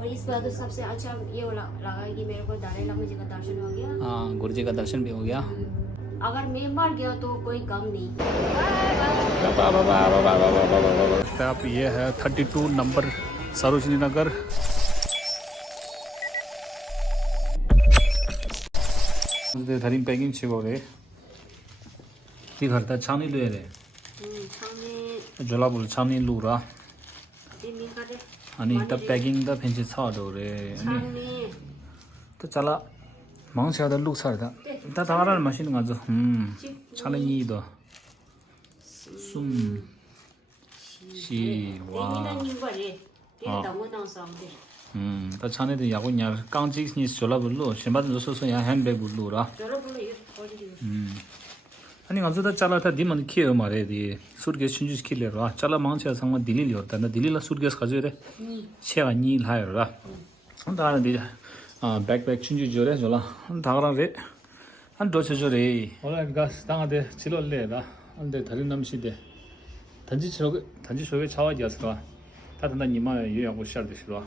और इस बार तो सबसे अच्छा ये लगा कि मेरे को दलाई लामा जी का दर्शन हो गया। हाँ, गुरु जी का दर्शन भी हो गया। अगर मैं मर गया तो कोई गम नहीं। स्टॉप ये है 32 नंबर सरोजनी नगर। धरी पैकिंग छिगोरे ती घरता छानी ले रे छाने जोलाबुल छानी लुरा तिमी करे अनि त पैकिंग द फेंचे छ दोरे अनि छाने त चला मांग छ द लुक छ त तारा मशीन गाजो छाले नि द सुम सी वा नि बरे के दमो दाउ साउदे त छाने द याको न्या कांची नि जोलाबुल लो सेमा द सो सो या हैंडबैग बुलु रा जोलाबुल यो पडिदियो अनि गाजो त चला त दिमन के हो मारे दि सुटकेस छिन्जुस खिले रा चला मांग छ संग दिल्ली ल्यो त दिल्ली ला सुटकेस खजो रे छेगा नि लायो रा अन्त आना दि बैकपैक छिन्जु जोरे जोला अन्त धागरा रे अन्त दोसे जोरे होला गास ताङादे चिलोले रा अन्त धरि नमसिदे 단지 저게 차와디였어. 다든다 니마 요야고 샤르디스로.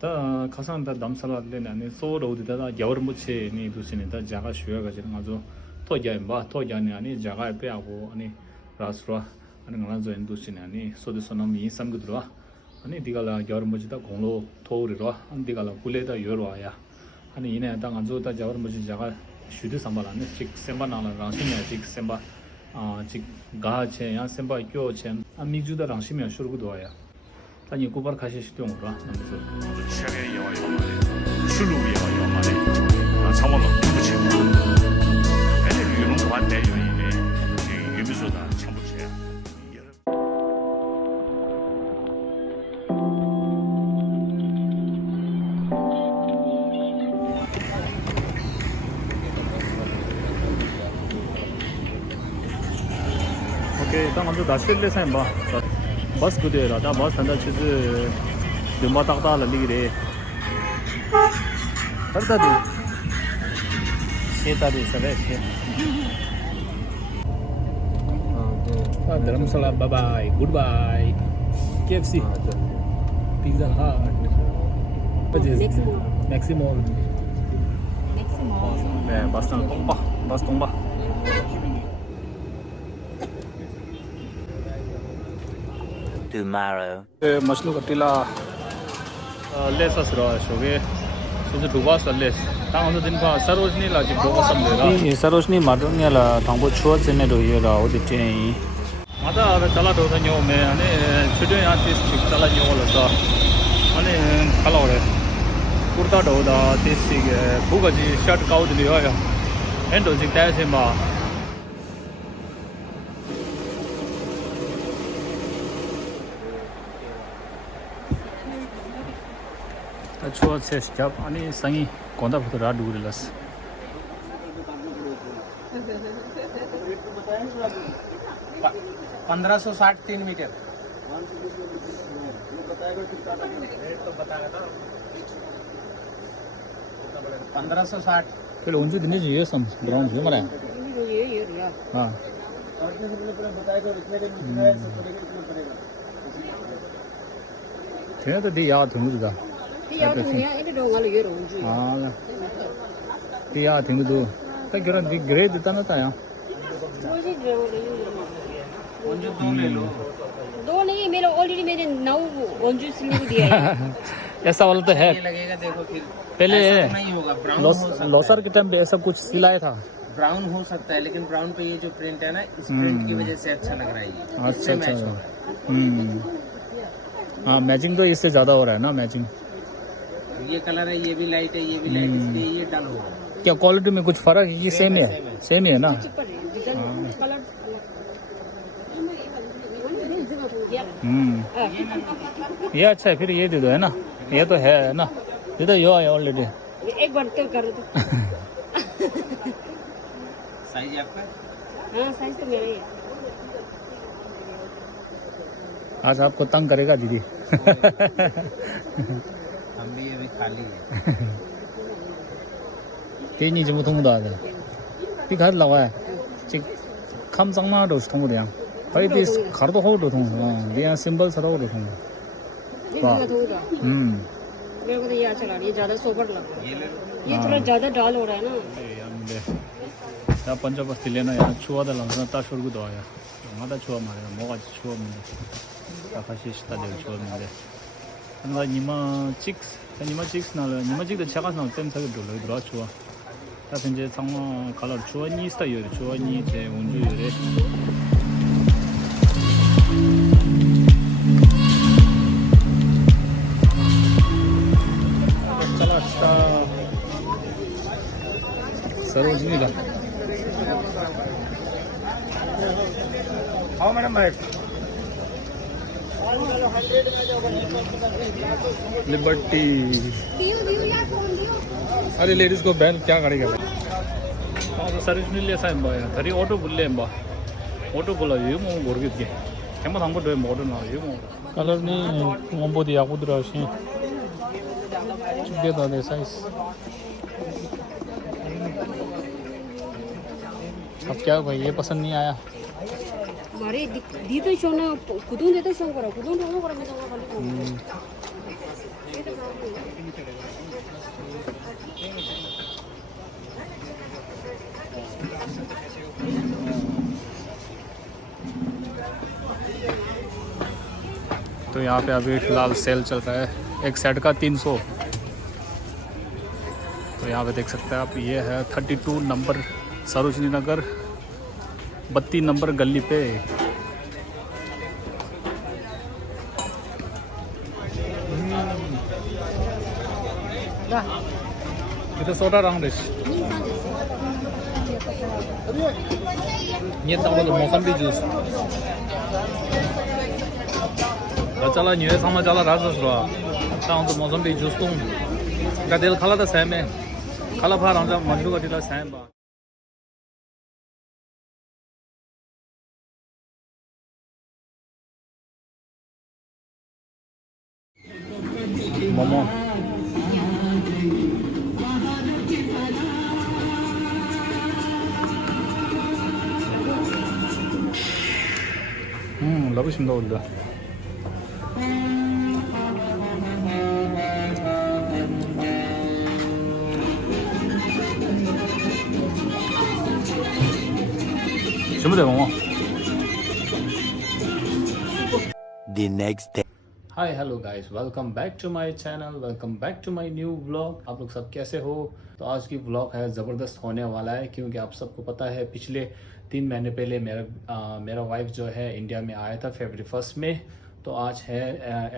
다 가상다 담살라레네 아니 소로디다 여름무치 니 두시니다 자가 쉬어 가지고 아주 토야임바 토야니 아니 자가 빼하고 아니 라스로 아니 나zo 엔두시네 아니 소드소나미 삼그드로 아니 디가라 여름무치다 공로 토우리로 아니 디가라 굴레다 요로아야 아니 이내 당 안조다 여름무치 자가 쉬드 삼발하네 직 셈바나라 라시네 직 셈바 직 가체 야 셈바 교체 미주다 랑시면 쇼르고도 와야 아니 고발 가시시도 오라 남서 체계 영화 말에 술로 영화 말에 상황은 부치 애들 유능 관대 요인에 유미소다 참부채야 오케이 딱 먼저 다실래 산 봐. बस कुदेर था बस अंदर चीज जुम्मा तक लगी रे करता दे शेता दे सब है Dharamshala bye bye good bye KFC Pizza Hut maximum 네 बस 동바 tomorrow. मछलू कटिला लेस असरो शोगे सुजु दुबा सलेस तांगो दिन पा सरोजनी ला जि दुबा समलेरा ये सरोजनी मादोनिया ला थांगो छुआ चने दो ये रा ओ दिटे माता अबे चला दो न्यो में अने छुदे या दिस चला न्यो ला सा अने खाला रे कुर्ता दो दा दिस के बुगजी शर्ट काउ दिलियो या एंडो जि ताय से मा छुआ से जब अनि संगी कोंदा फुत रा दुरलस 1560 3 मीटर 1560 फिर उनसे दिन जी ये सम ब्राउन जो मरा हां thế तो दी याद थुनु दा हाँ दी याद थुनु दो तो गिरा दी ग्रे देता ना ताया दो नहीं मेरा ऑलरेडी मेरे 9 वंजू सिल्वर दिया है ऐसा वाला तो है लगेगा देखो फिर पहले नहीं होगा ब्राउन हो सकता है लॉसर के टाइम पे ऐसा कुछ सिलाया था ब्राउन हो सकता है लेकिन ब्राउन पे ये जो प्रिंट है ना इस प्रिंट की वजह से अच्छा लग रहा है ये अच्छा इससे मैच अच्छा होगा हाँ मैचिंग तो इससे ज़्यादा हो रहा है ना मैचिंग ये कलर है ये भी लाइट है ये भी लाइट इसलिए ये डल होगा क्या क्वालिटी में कुछ फर्क है ये सेम है सेम ही है ना ये अच्छा है फिर ये दे दो है ना ये तो है ना ये तो यो है ऑलरेडी एक बार तो कर दो साइज आपका हाँ साइज तो मेरा ही है आज आपको तंग करेगा दीदी हम भी ये भी खाली है तेनी जो मुतुंग दा दे ती घर लगा है चिक खम संगना दो थोंग दे भाई दिस घर तो हो दो थोंग हां ये सिंबल सरो दो थोंग मेरे को तो ये अच्छा लग रहा है, ये ज़्यादा सोबर लग रहा है। ये थोड़ा ज़्यादा डाल हो रहा है ना। 야 먼저 봤을 때는 야 추워다 랑나 따쇼르고 도와야 마다 추워 말이야 뭐가 추웠는데 다 같이 시다들 추웠는데 나 니마 찍스 나를 니마 찍도 제가 나 센서가 돌려 들어 추워 다 이제 상마 갈라 추워니 스타일 추워니 제 온주요래 잘했다 서로진이다 हाँ मैडम भाई लिबर्टी अरे लेडीज को बैन क्या करेगा तो सर्विस नहीं ले साइम बाया थरी ऑटो बुल्ले बा ऑटो बोला ये मो गोरगित के केमा हमको दो मॉडल ना ये मो कलर नहीं मोबो दिया कुदरा सी चुके दा दे साइज अब क्या भाई ये पसंद नहीं आया हमारे दी तो शो ना कुदूं देते शो करो कुदूं तो करो मैं तो खाली तो यहाँ पे अभी फिलहाल सेल चल रहा है एक सेट का 300 तो यहाँ पे देख सकते हैं आप ये है 32 नंबर सरोजनी नगर 32 नंबर गली पे itu soda rang deh. Ini tahu tu Mosambi jus. Bacala ni sama jala rasa sura. Tahu tu Mosambi jus tu. Kadel khala dah same. Khala phar anda majru kadila same ba. Momo. 러브심도 올라. 준비돼 모모. The next day. Hi hello guys welcome back to my channel welcome back to my new vlog. आप लोग सब कैसे हो? तो आज की vlog है ज़बरदस्त होने वाला है क्योंकि आप सबको पता है पिछले 3 महीने पहले मेरा वाइफ जो है इंडिया में आया था फरवरी 1 में। तो आज है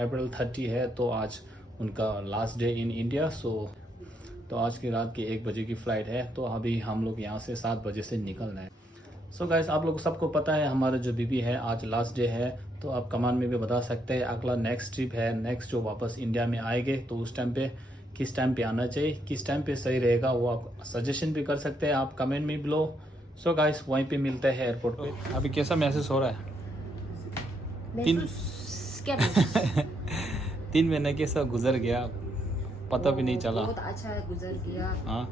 अप्रैल 30 है तो आज उनका लास्ट डे इन इंडिया। तो आज की रात की 1 बजे की फ़्लाइट है तो अभी हम लोग यहाँ से 7 बजे से निकलना है। सो गाइस आप लोग सबको पता है हमारा जो बीबी है आज लास्ट डे है तो आप कमेंट में भी बता सकते हैं अगला नेक्स्ट ट्रिप है नेक्स्ट जो वापस इंडिया में आएंगे तो उस टाइम पे किस टाइम पे आना चाहिए किस टाइम पे सही रहेगा वो आप सजेशन भी कर सकते हैं आप कमेंट में बिलो। सो गाइस वहीं पे मिलते हैं एयरपोर्ट पे। अभी कैसा महसूस हो रहा है? क्या 3 महीने कैसा गुजर गया पता भी नहीं चला। बहुत अच्छा गुजर गया। हाँ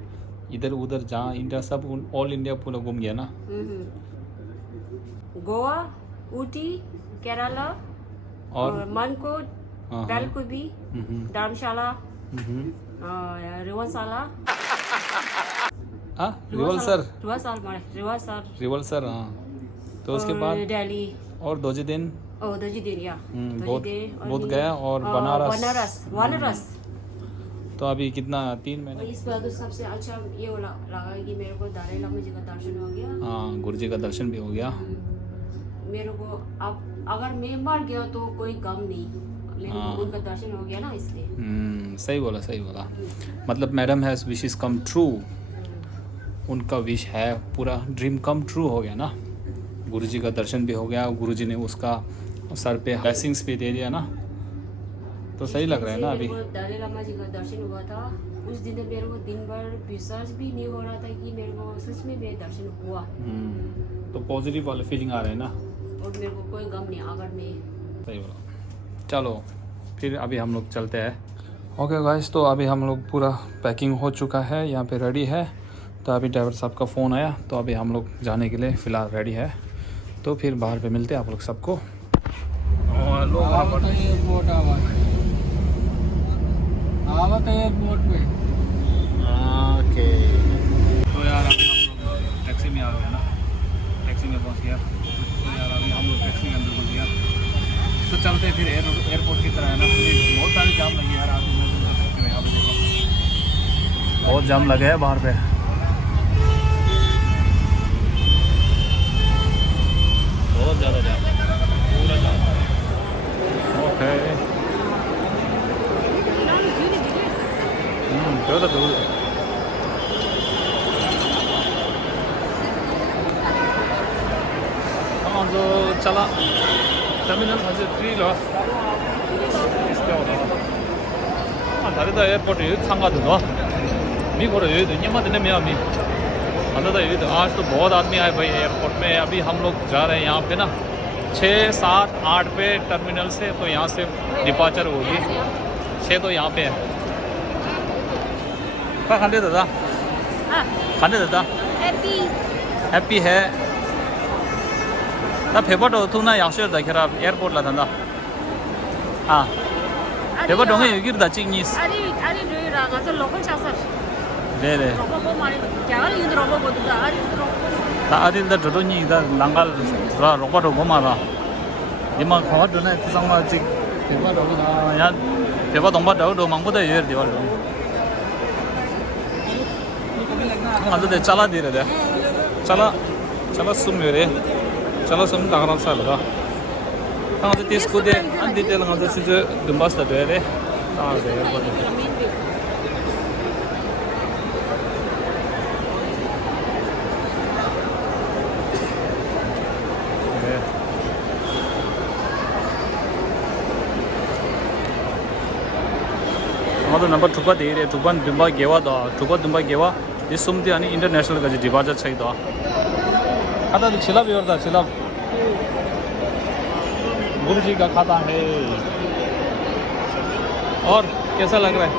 इधर उधर जहाँ इंडिया सब ऑल इंडिया पूरा घूम गया ना। गोवा ऊटी केरला और मनकोट बेलकुबी धर्मशाला रिवलसाला रिवलसर हाँ तो उसके बाद दिल्ली और 2 दिन या बोध गया और बनारस। तो अभी कितना 3 महीने। इस बार तो सबसे अच्छा ये लगा कि मेरे को दलाई लामा जी का दर्शन हो गया। हाँ गुरु जी का दर्शन भी हो गया। मेरे को अब अगर मैं मर गया तो कोई गम नहीं मेरे को उनका दर्शन हो गया ना इसलिए। सही बोला मतलब madam has wishes come true. उनका विश है पूरा ड्रीम कम ट्रू हो गया ना। गुरु जी का दर्शन भी हो गया गुरु जी ने उसका सर पे ब्लेसिंग्स भी दे दिया ना तो सही लग रहा है ना। अभी दलाई लामा जी का दर्शन हुआ था उस दिन मेरे को दिन भर विश्वास भी नहीं हो रहा था कि मेरे को सच में मेरा दर्शन हुआ। तो पॉजिटिव वाला फीलिंग आ रहा है ना और मेरे को कोई गम नहीं अगर मैं सही बोला। चलो फिर अभी हम लोग चलते हैं। ओके गाइस तो अभी हम लोग पूरा पैकिंग हो चुका है यहाँ पे रेडी है। तो अभी ड्राइवर साहब का फ़ोन आया तो अभी हम लोग जाने के लिए फ़िलहाल रेडी है। तो फिर बाहर पे मिलते हैं आप लोग सबको। बहुत एयरपोर्ट पे। ओके, तो यार अभी हम लोग टैक्सी में आ गए ना, टैक्सी में पहुंच गया। तो यार अभी हम लोग टैक्सी के अंदर घुस गया, तो चलते फिर एयरपोर्ट की तरह है ना। बहुत सारे जाम लगे यार, आज बहुत जाम लगे है बाहर पे। बहुत ज़्यादा जाम, पूरा जाम। ओके, 저기다 저기. 저 잘라. 터미널 가서 프리로. 다르다 एयरपोर्ट ये संगाद दो। मी बोल रहे दुनिया में दिन में अभी अंदर ये तो आज तो बहुत आदमी आए भाई एयरपोर्ट में। अभी हम लोग जा रहे हैं यहाँ पे ना 6, 7, 8 पे टर्मिनल से, तो यहाँ से डिपार्चर होगी। 6 तो यहाँ पे है। क्या खाने दादा? खाने दादा? हैप्पी है। ना पेपर तो तू ना यहाँ से देखा एयरपोर्ट ला था हाँ पेपर डोंगे यही किधर चिंगीस 아니 누이랑 가서 로컬 차서 네네 로컬 뭐 말이 क्या 이들 로컬 보다 다 아들들 저런이 다 난갈 라 로컬로 뭐 말아 이만 강화 전에 상마 직 पेपर डोंगे यार पेपर डोंबा डो 망보다 ये देवाल अंदर दे चला दे रहे चला चला सुम मेरे चला सुम दागरा सा लगा हाँ तो तीस को दे अंदर दे लगा तो सिर्फ दुम्बास दे रहे हाँ दे तो नंबर ठुका दे रहे ठुका दुम्बा गेवा दो ठुका दुम्बा गेवा ये सुमती आनी इंटरनेशनल का डिपार्चर चाहिए दो खाता तो छिला भी और था छिला गुरु जी का खाता है। और कैसा लग रहा है?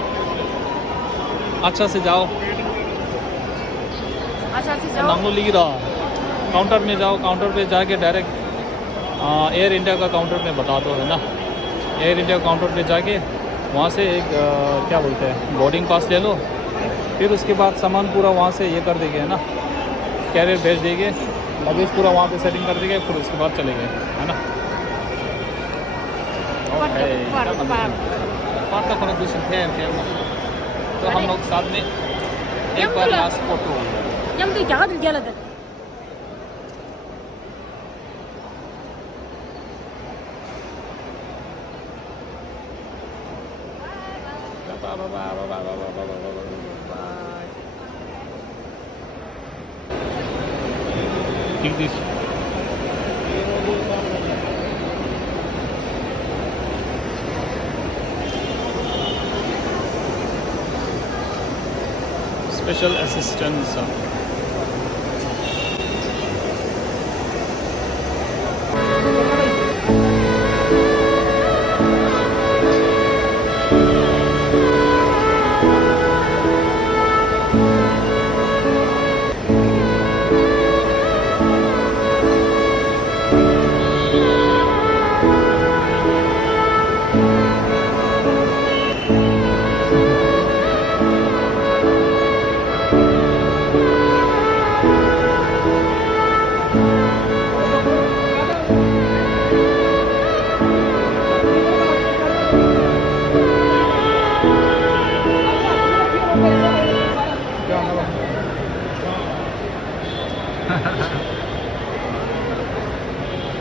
अच्छा से जाओ नांगो लिख रहा काउंटर में जाओ काउंटर पे जाके डायरेक्ट एयर इंडिया का काउंटर में बता दो है ना। एयर इंडिया काउंटर पे जाके वहाँ से एक क्या बोलते हैं बोर्डिंग पास ले लो। फिर उसके बाद सामान पूरा वहाँ से ये कर देंगे है ना, कैरियर भेज देंगे, लगेज पूरा वहाँ पे सेटिंग कर देंगे, फिर उसके बाद चलेंगे है ना। तो हम लोग साथ में एक बार last photo Take this. Special assistance.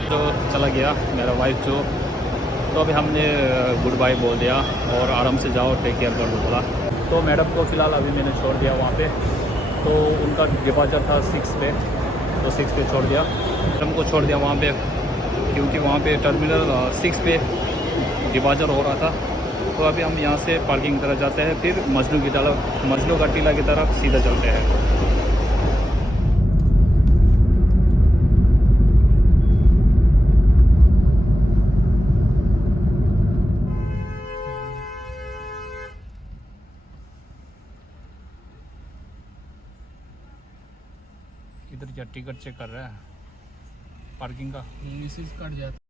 जो चला गया मेरा वाइफ जो, तो अभी हमने गुड बाय बोल दिया और आराम से जाओ टेक केयर कर लो बोला। तो मैडम को फ़िलहाल अभी मैंने छोड़ दिया वहाँ पे, तो उनका डिपार्चर था 6 पे, तो 6 पे छोड़ दिया। मैडम को छोड़ दिया वहाँ पे क्योंकि वहाँ पे टर्मिनल 6 पे डिपार्चर हो रहा था। तो अभी हम यहाँ से पार्किंग की तरफ जाते हैं, फिर मजनू का टीला की तरफ सीधा चलते हैं। इधर क्या टिकट चेक कर रहा है पार्किंग का, मिसिस कट जाता